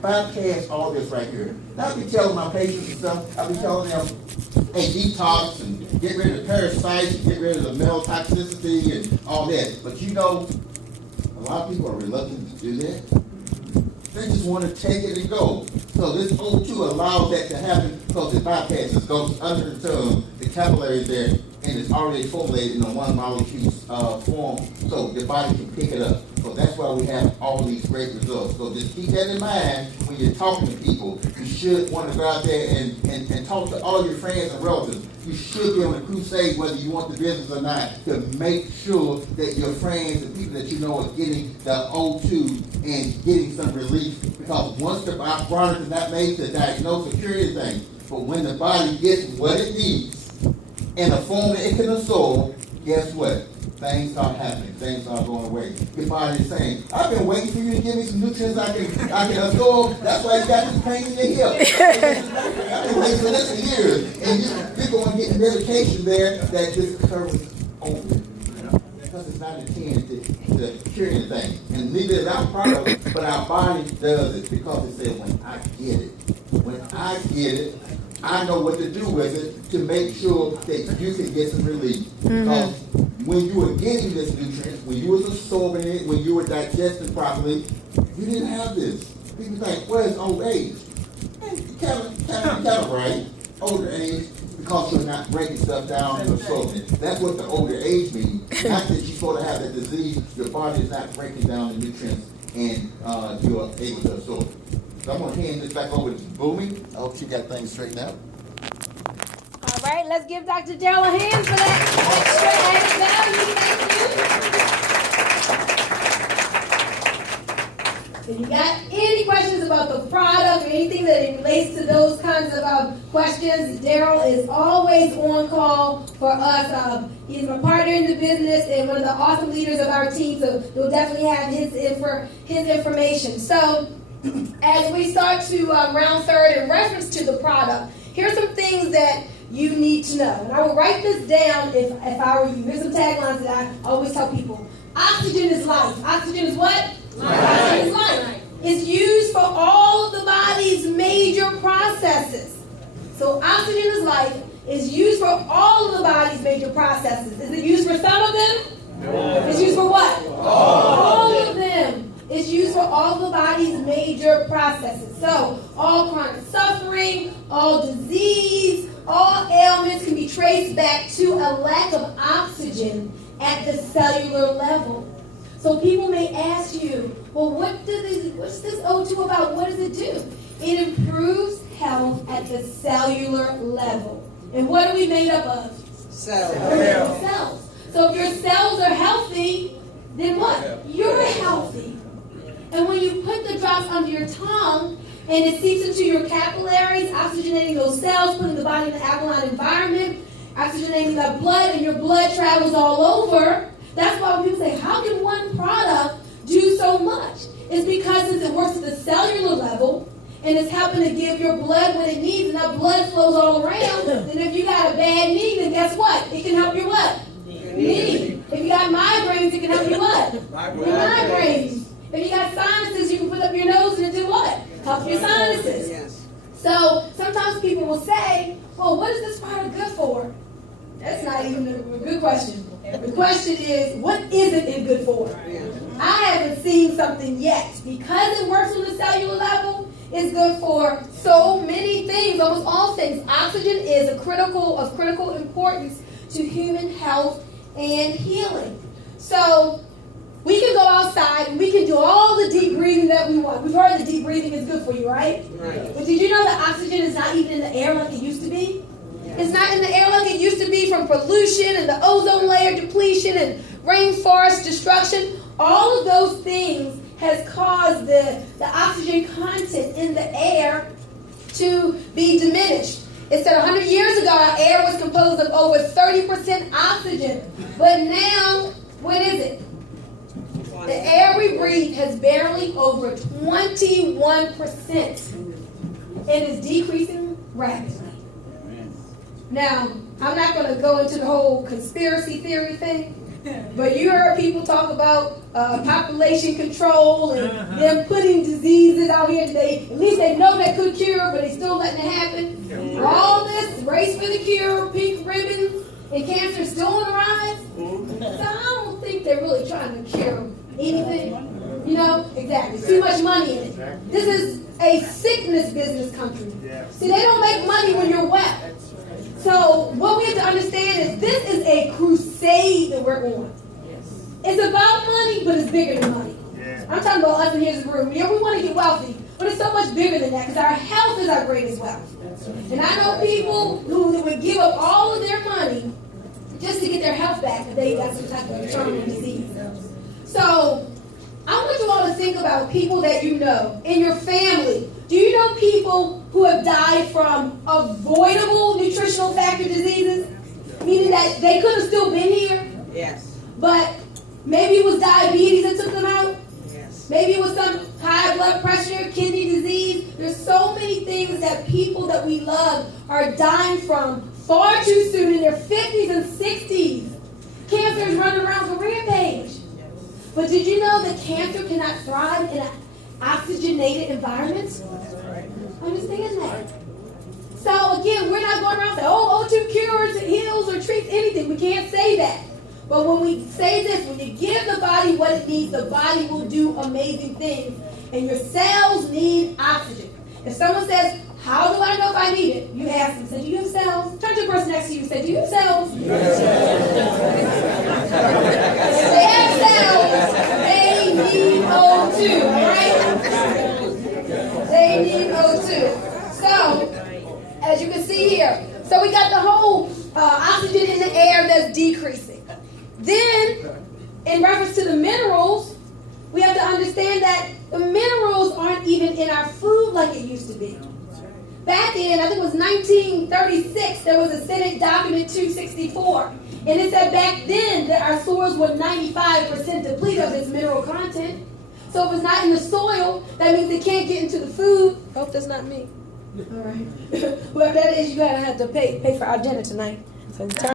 bypass all this right here. Now, I be telling my patients and stuff, I be telling them, hey, detox and get rid of parasites, and get rid of the metal toxicity and all that. But you know, a lot of people are reluctant to do that. They just want to take it and go. So this O2 allows that to happen because it bypasses, goes under the capillaries there, and it's already formulated in a one molecule form, so the body can pick it up. So that's why we have all these great results. So just keep that in mind when you're talking to people. You should want to go out there and talk to all your friends and relatives. You should be on a crusade whether you want the business or not to make sure that your friends and people that you know are getting the O2 and getting some relief. Because once the product is not made to diagnose or cure anything, but when the body gets what it needs in a form that it can absorb, guess what? Things start happening. Things start going away. Your body is saying, I've been waiting for you to give me some nutrients I can absorb. That's why you got this pain in your hip. I've been waiting for this for years. And you're going to get medication there that just covers over. Because it's not intended to cure anything. And neither is our product, but our body does it because it says, when I get it. When I get it, I know what to do with it to make sure that you can get some relief. Because when you were getting this nutrient, when you was absorbing it, when you were digesting properly, you didn't have this. People think, where's old age? And kind of right, older age, because you're not breaking stuff down and absorbing it. That's what the older age means. Not that you're supposed to have the disease, your body is not breaking down the nutrients and you're able to absorb it. So I'm going to hand this back over to Boomy. I hope she got things straightened out. All right, let's give Dr. Darryl a hand for that extra added value. Thank you. If you got any questions about the product or anything that relates to those kinds of questions, Darryl is always on call for us. He's my partner in the business and one of the awesome leaders of our team, so you'll definitely have his information. So, as we start to round third in reference to the product, here's some things that you need to know. And I will write this down if I were you. Here's some taglines that I always tell people. Oxygen is life. Oxygen is what? Life. Oxygen is life. It's used for all of the body's major processes. So oxygen is life. It's used for all of the body's major processes. Is it used for some of them? No. It's used for what? All of them. It's used for all the body's major processes. So, all chronic suffering, all disease, all ailments can be traced back to a lack of oxygen at the cellular level. So people may ask you, well, what's this O2 about? What does it do? It improves health at the cellular level. And what are we made up of? Cells. So if your cells are healthy, then what? You're healthy. And when you put the drops under your tongue and it seeps into your capillaries, oxygenating those cells, putting the body in an alkaline environment, oxygenating that blood, and your blood travels all over, that's why when people say, how can one product do so much? It's because since it works at the cellular level and it's helping to give your blood what it needs and that blood flows all around, then if you got a bad knee, then guess what? It can help your what? Knee. If you got migraines, it can help your what? Your migraines. If you got sinuses, you can put up your nose and do what? Help your sinuses. Yes. So sometimes people will say, well, what is this product good for? That's not even a good question. The question is, what isn't it good for? I haven't seen something yet. Because it works on the cellular level, it's good for so many things, almost all things. Oxygen is of critical importance to human health and healing. So we can go outside and we can do all the deep breathing that we want. We've heard that deep breathing is good for you, right? Right. But did you know that oxygen is not even in the air like it used to be? Yeah. It's not in the air like it used to be from pollution and the ozone layer depletion and rainforest destruction. All of those things has caused the oxygen content in the air to be diminished. It said 100 years ago our air was composed of over 30% oxygen. But now, what is it? The air we breathe has barely over 21%. And is decreasing rapidly. Now, I'm not going to go into the whole conspiracy theory thing, But you heard people talk about population control and them putting diseases out here. At least they know they could cure, but they still letting it happen. All this race for the cure, pink ribbons, and cancer is still on the rise. So I don't think they're really trying to cure anything. You know, exactly. Too much money in it. This is a sickness business country. See, they don't make money when you're well. So what we have to understand is this is a crusade that we're on. It's about money, but it's bigger than money. I'm talking about us in this room. Yeah, we want to get wealthy, but it's so much bigger than that because our health is our greatest wealth. And I know people who would give up all of their money just to get their health back if they got some type of terminal disease. So I want you all to think about people that you know in your family. Do you know people who have died from avoidable nutritional factor diseases? Meaning that they could have still been here? Yes. But maybe it was diabetes that took them out? Yes. Maybe it was some high blood pressure, kidney disease. There's so many things that people that we love are dying from far too soon in their 50s and 60s. Cancer is running around for rampage. But did you know that cancer cannot thrive in an oxygenated environment? Understand that. So again, we're not going around saying, oh, O2 cures, heals, or treats anything. We can't say that. But when we say this, when you give the body what it needs, the body will do amazing things. And your cells need oxygen. If someone says, how do I know if I need it? You ask them, say, do you have cells? Turn to the person next to you and say, do you have cells? If they have cells, they need O2, right? They need O2. So, as you can see here, so we got the whole oxygen in the air that's decreasing. Then, in reference to the minerals, we have to understand that the minerals aren't even in our food like it used to be. Back in, I think it was 1936, there was a Senate document 264. And it said back then that our soils were 95% depleted of its mineral content. So if it's not in the soil, that means it can't get into the food. Hope that's not me. All right. Whoever that is, you're going to have to pay for our dinner tonight. So